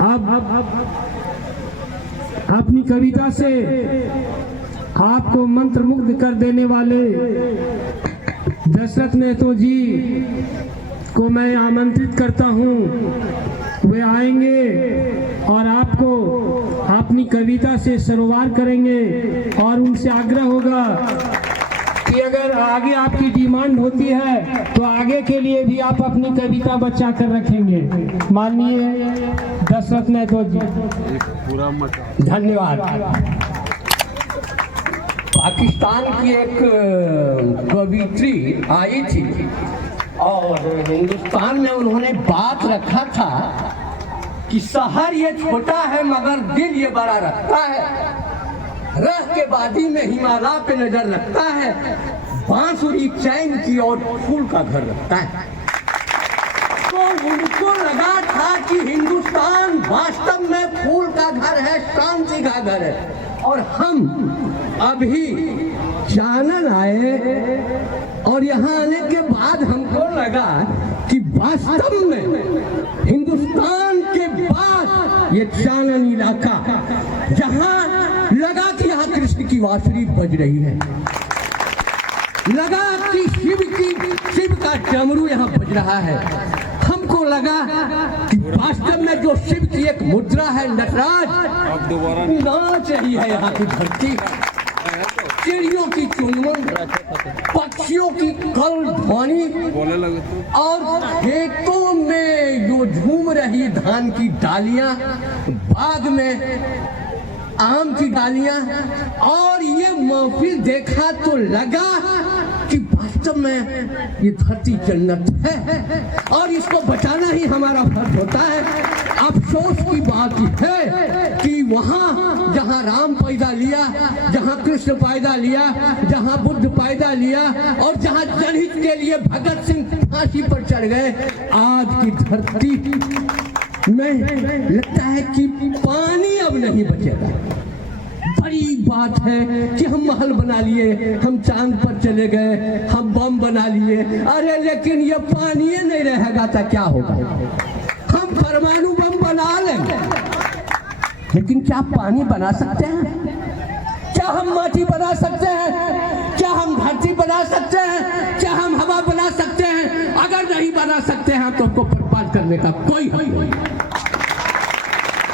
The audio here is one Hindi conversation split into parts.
अब अपनी कविता से आपको मंत्रमुग्ध कर देने वाले दशरथ नेतो जी को मैं आमंत्रित करता हूं। वे आएंगे और आपको अपनी कविता से सरोवर करेंगे और उनसे आग्रह होगा कि अगर आगे आपकी डिमांड होती है तो आगे के लिए भी आप अपनी कविता बचा कर रखेंगे। माननीय दशरथ नेतो जी, धन्यवाद। पाकिस्तान की एक कवित्री आई थी और हिंदुस्तान में उन्होंने बात रखा था कि शहर ये छोटा है मगर दिल ये बड़ा रखता है, रह के वादी में हिमालय पे नजर रखता है, बांसुरी चैन की और फूल का घर रखता है। तो उनको लगा था कि हिंदुस्तान वास्तव में फूल का घर है, शांति का घर है। और हम अभी जानन आए और यहाँ आने के बाद हमको लगा कि वास्तव में हिंदुस्तान के बाद ये चानन इलाका, जहाँ लगा कि यहाँ कृष्ण की बांसुरी बज रही है, लगा कि शिव का डमरू यहाँ बज रहा है, हमको लगा कि वास्तव में जो शिव की एक मुद्रा है नटराज, नाच रही है यहाँ की धरती, चिड़ियों की चुनमुन, पक्षियों की कल ध्वनि और खेतों में जो झूम रही धान की डालियां, बाग में आम की डालियां, और ये महफिल देखा तो लगा कि वास्तव में ये धरती जन्नत है और इसको बचाना ही हमारा फर्ज होता है। अफसोस की बात है कि वहाँ जहाँ राम पैदा लिया, जहाँ कृष्ण पैदा लिया, जहाँ बुद्ध पैदा लिया और जहाँ जनहित के लिए भगत सिंह फांसी पर चढ़ गए, आज की धरती में लगता है कि पानी अब नहीं बचेगा। बड़ी बात है कि हम महल बना लिए, हम चांद पर चले गए, हम बम बना लिए, अरे लेकिन ये पानी नहीं रहेगा तो क्या होगा? हम परमाणु बम बना लेंगे, लेकिन क्या पानी बना सकते हैं? क्या हम माटी बना सकते हैं? क्या हम धरती बना सकते हैं? क्या हम हवा बना सकते हैं? अगर नहीं बना सकते हैं तो उसको बर्बाद करने का कोई हल नहीं।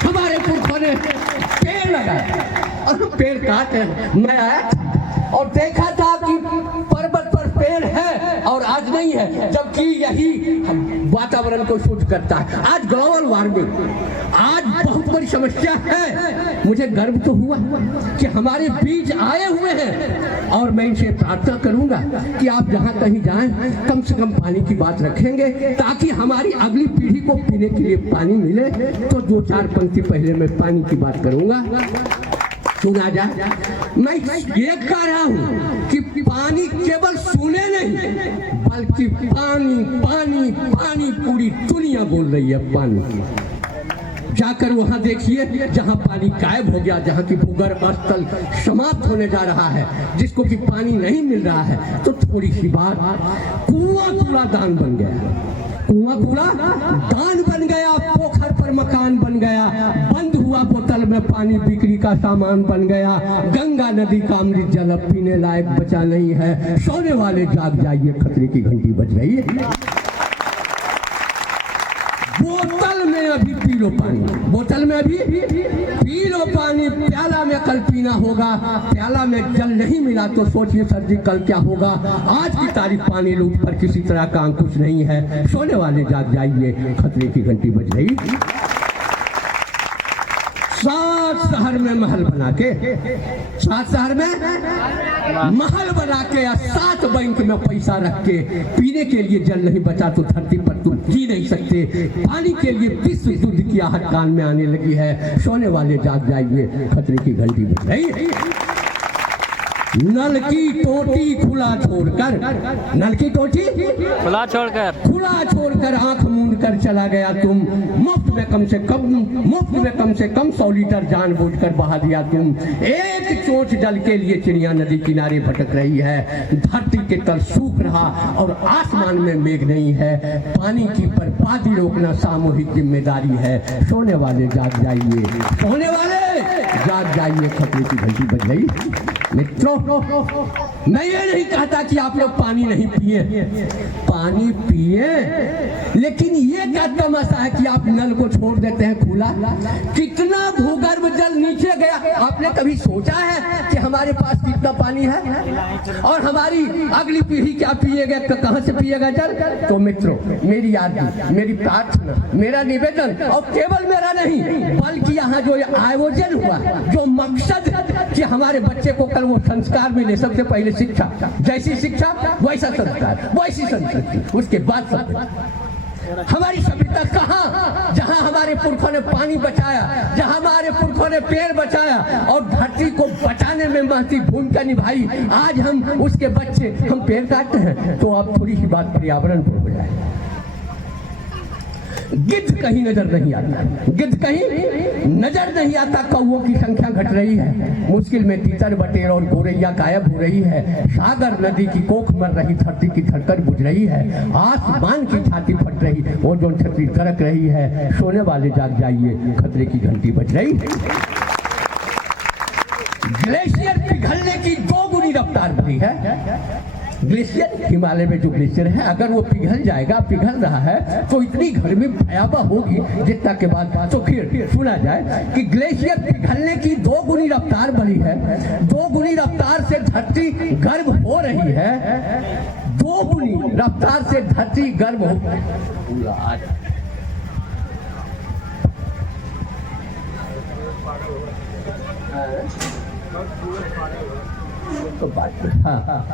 हमारे पुरखों ने पेड़ लगाए और पेड़ काटे। मैं आया और देखा था कि पर्वत पर पेड़ है और आज नहीं है, जबकि यही वातावरण को शुद्ध करता है। आज ग्लोबल वार्मिंग आज बहुत बड़ी समस्या है। मुझे गर्व तो हुआ कि हमारे बीच आए हुए हैं और मैं इनसे प्रार्थना करूंगा कि आप जहां कहीं जाएं कम से कम पानी की बात रखेंगे, ताकि हमारी अगली पीढ़ी को पीने के लिए पानी मिले। तो दो चार पंक्ति पहले मैं पानी की बात करूंगा, सुना जाए। मैं ये कह रहा हूँ कि पानी केवल सुने नहीं, बल्कि पानी पानी पानी पूरी दुनिया बोल रही है पानी की। जाकर वहां देखिए जहां पानी गायब हो गया, जहां की भूगर्भ स्थल समाप्त होने जा रहा है, जिसको कि पानी नहीं मिल रहा है, तो थोड़ी सी बात, कुआं कूड़ा दान बन गया, कुआं कूड़ा दान बन गया, पोखर पर मकान बन गया, बंद हुआ बोतल में पानी बिक्री का सामान बन गया, गंगा नदी का अमृत जल अब पीने लायक बचा नहीं है। सोने वाले जाग जाइए, खतरे की घंटी बज रही है। बोतल में अभी पी लो पानी, बोतल में अभी पी लो पानी, प्याला में कल पीना होगा। प्याला में जल नहीं मिला तो सोचिए सर जी कल क्या होगा। आज की तारीख पानी लूट पर किसी तरह का अंकुश नहीं है। सोने वाले जाग जाइए, खतरे की घंटी बज रही। 7 शहर में महल बना के, 7 शहर में महल बना के या 7 बैंक में पैसा रख के पीने के लिए जल नहीं बचा तो धरती पर तुम जी नहीं सकते। पानी के लिए विश्व युद्ध की आहट कान में आने लगी है। सोने वाले जाग जाइए, खतरे की घंटी बज रही है। नल की टोटी खुला छोड़कर, नल की टोटी खुला छोड़कर आंख मूंद कर चला गया तुम। मुफ्त में कम से कम 100 लीटर जानबूझकर बहा दिया तुम। एक चोंच जल के लिए चिड़िया नदी किनारे भटक रही है। धरती के तल सूख रहा और आसमान में मेघ नहीं है। पानी की बर्बादी रोकना सामूहिक जिम्मेदारी है। सोने वाले जाग जाइए, सोने वाले जाग जाइए, खतरे की घंटी बज गई। मित्रों, मैं ये नहीं कहता कि आप लोग पानी नहीं पिए, पानी पिए, लेकिन ये क्या तमाशा है कि आप नल को छोड़ देते हैं खुला। कितना भूगर्भ जल नीचे गया, आपने कभी सोचा है कि हमारे पास कितना पानी है और हमारी अगली पीढ़ी क्या पिएगा, कहां से पिएगा जल। तो मित्रों, मेरी आरती, मेरी प्रार्थना, मेरा निवेदन, और केवल मेरा नहीं बल्कि यहाँ जो आयोजन हुआ, जो मकसद कि हमारे बच्चे को कल वो संस्कार मिले, सबसे पहले शिक्षा, जैसी शिक्षा वैसा संस्कार, वैसी संस्कृति, उसके बाद सब। हमारी सभ्यता कहाँ, जहाँ हमारे पुरखों ने पानी बचाया, जहाँ हमारे पुरखों ने पेड़ बचाया और धरती को बचाने में महती भूमिका निभाई, आज हम उसके बच्चे, हम पेड़ काटते हैं। तो अब थोड़ी सी बात पर्यावरण पर हो जाए। गिद्ध कहीं नजर नहीं आता, गिद्ध कहीं नजर नहीं आता। कौओं की संख्या घट रही है, मुश्किल में तीतर बटेर और गोरैया गायब हो रही है। सागर नदी की कोख मर रही, धरती की धड़कन बुझ रही है, आसमान की छाती फट रही, ओजोन छतरी सरक रही है। सोने वाले जाग जाइए, खतरे की घंटी बज रही। ग्लेशियर पिघलने की 2 गुनी रफ्तार बढ़ी है। ग्लेशियर, हिमालय में जो ग्लेशियर है, अगर वो पिघल जाएगा, पिघल रहा है, तो इतनी गर्मी भयावह होगी जितना के बाद तो फिर सुना जाए कि ग्लेशियर पिघलने की 2 गुनी रफ्तार बढ़ी है। 2 गुनी रफ्तार से धरती गर्म हो रही है। 2 गुनी रफ्तार से धरती गर्म हो तो बात हाँ।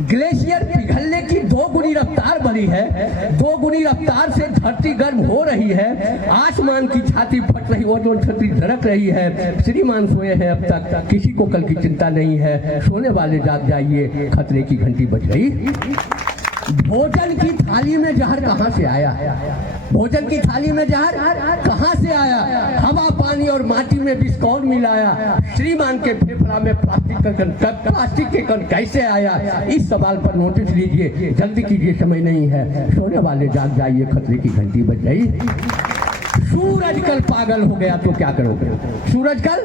ग्लेशियर पिघलने की 2 गुनी रफ्तार बढ़ी है। 2 गुनी रफ्तार से धरती गर्म हो रही है, आसमान की छाती फट रही, ओजोन छतरी धड़क रही है। श्रीमान सोए हैं अब तक, किसी को कल की चिंता नहीं है। सोने वाले जाग जाइए, खतरे की घंटी बज रही। भोजन की थाली में जहर कहाँ से आया? भोजन की थाली में जहर कहाँ से आया? हवा, पानी और माटी में विष कौन मिलाया? श्रीमान के फेफड़ा में प्लास्टिक के कण कैसे आया? इस सवाल पर नोटिस लीजिए, जल्दी कीजिए, समय नहीं है। सोने वाले जाग जाइए, खतरे की घंटी बज रही। सूरज कल पागल हो गया तो क्या करोगे? सूरज कल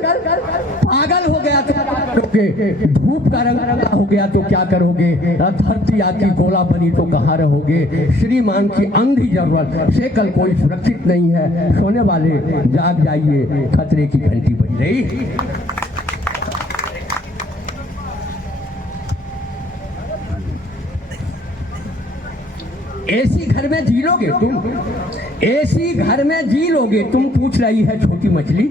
पागल हो गया तो क्या करोगे? धूप का रंग हो गया तो क्या करोगे? धरती आकी गोला बनी तो कहाँ रहोगे? श्रीमान की अंधी जरूरत से कल कोई सुरक्षित नहीं है। सोने वाले जाग जाइए, खतरे की घंटी बज रही। एसी घर में जी लोगे तुम? एसी घर में जी लोगे तुम? पूछ रही है छोटी मछली।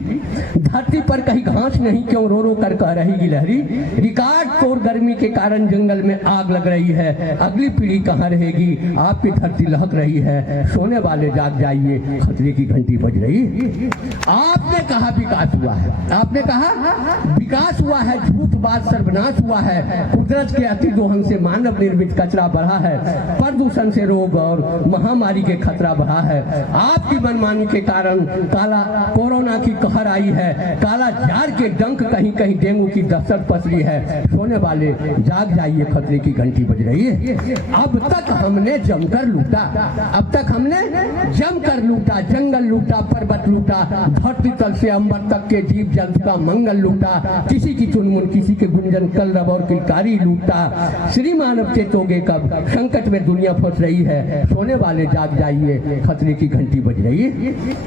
धरती पर कहीं घास नहीं, क्यों रो रो कर कह रही गिलहरी। रिकॉर्ड तोड़ गर्मी के कारण जंगल में आग लग रही है, अगली पीढ़ी कहाँ रहेगी? आपकी धरती लहक रही है। सोने वाले जाग जाइए, खतरे की घंटी बज रही। आपने कहा विकास हुआ है, आपने कहा विकास हुआ है, झूठ बात सर्वनाश हुआ है। कुदरत के अति दोहन से मानव निर्मित कचरा बढ़ा है, प्रदूषण से रोग और महामारी के खतरा बढ़ा है। आपकी मनमानी के कारण काला कोरोना की कहर आई है, काला जार के डंक, कहीं कहीं डेंगू की दहशत पसरी है। सोने वाले जाग जाइए, खतरे की घंटी बज रही है। अब तक हमने जमकर लूटा, अब तक हमने जमकर लूटा, जंगल लूटा, पर्वत लूटा, धरती तल से अंबर तक के जीव जंतु का मंगल लूटा, किसी की चुनमुन, किसी के गुंजन, कलरव और किलकारी लूटा। श्रीमान अब चेतोगे कब? संकट में दुनिया फंस रही है। सोने वाले जाग जाइए, खतरे की घंटी बज रही।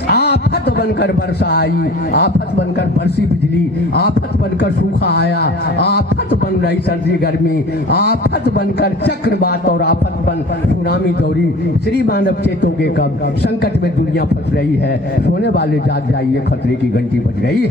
आफत बनकर वर्षा आई, आफत बनकर बरसी बिजली, आफत बनकर सूखा आया, आफत बन रही सर्दी गर्मी, आफत बनकर चक्रवात और आफत बन सुनामी दौड़ी। श्री मानव चेतोगे कब? संकट में दुनिया फंस रही है। सोने वाले जाग जाइए, खतरे की घंटी बज रही।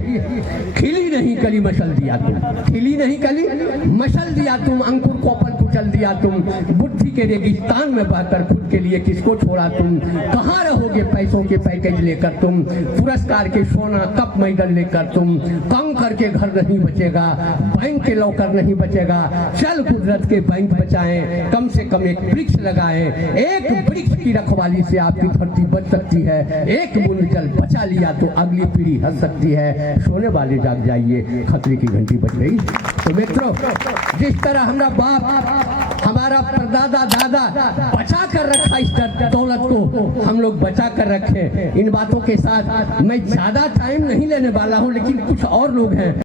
खिली नहीं कली मसल दिया तुम, खिली नहीं कली मसल दिया तुम, अंकुर कोपल कुचल दिया तुम, बुद्धि के रेगिस्तान में बहकर खुद के लिए किसको छोड़ा तुम? कहाँ रहोगे पैसों के पैकेज लेकर तुम? पुरस्कार के सोना कप मेडल लेकर तुम? कंकर के घर नहीं बचेगा, बैंक के लॉकर नहीं बचेगा। चल कुदरत के बैंक बचाएं, कम से कम एक वृक्ष लगाएं। एक वृक्ष की रखवाली से आपकी धरती बच सकती है। एक बूंद जल बचा लिया तो अगली पीढ़ी हंस सकती है। सोने वाले जाग जाइए, खतरे की घंटी बज गई। तो मित्रों, जिस तरह हमारा बाप, हमारा परदादा दादा बचा कर रखा इस दौलत को, हम लोग बचा कर रखें। इन बातों के साथ मैं ज्यादा टाइम नहीं लेने वाला हूं, लेकिन कुछ और लोग हैं